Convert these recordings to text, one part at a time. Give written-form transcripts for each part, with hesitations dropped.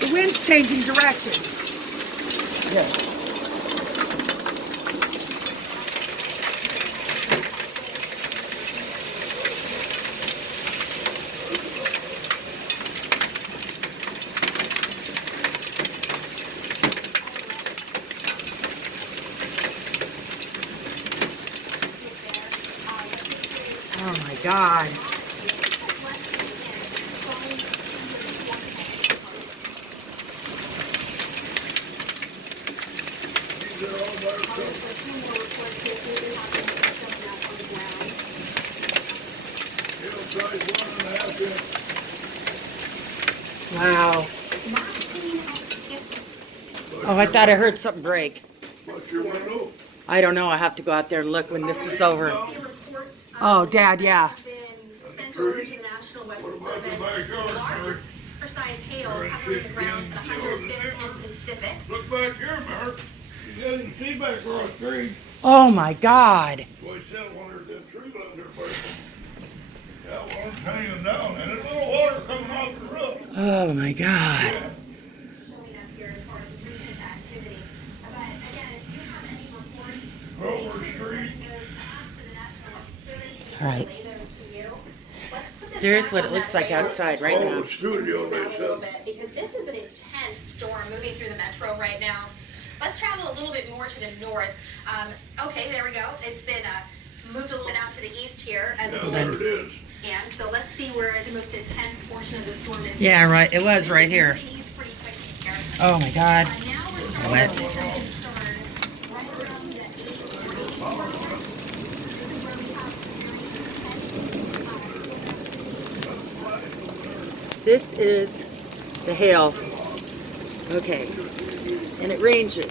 The wind's changing directions. Yeah. Oh my God. Wow. Oh, I thought I heard something break. I don't know. I have to go out there and look when this is over. Oh, Dad, yeah. Look back here, Mark. You didn't see back across the street. Oh my God. Boy, said one of them trees up there first. That one's hanging down, and there's a little water coming off the roof. Oh my God. Grover Street. All right. There's what it looks like outside right now. The studio, they said. Because this is an intense storm moving through the metro right now. Let's travel a little bit more to the north. Okay, there we go. It's been moved a little bit out to the east here. As Yeah, there it is. And so let's see where the most intense portion of the storm is. Yeah, right. It was right here. Oh my God. Wet. This is the hail. Okay. And it ranges.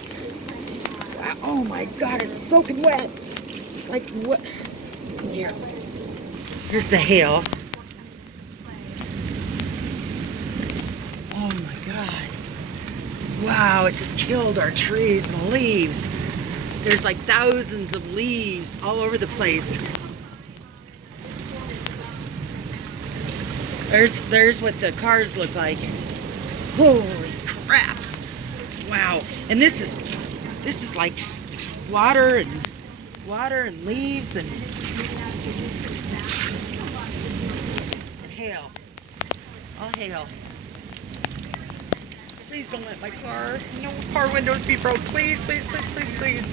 Wow. Oh my God, it's soaking wet. It's like what? Here. Here's the hail. Oh my God. Wow, it just killed our trees and the leaves. There's like thousands of leaves all over the place. There's what the cars look like. Holy crap. Wow. And this is like water and leaves and hail. All hail. Please don't let my car windows be broke. Please, please, please, please, please.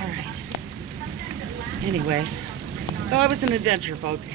All right. Anyway, well, it was an adventure, folks.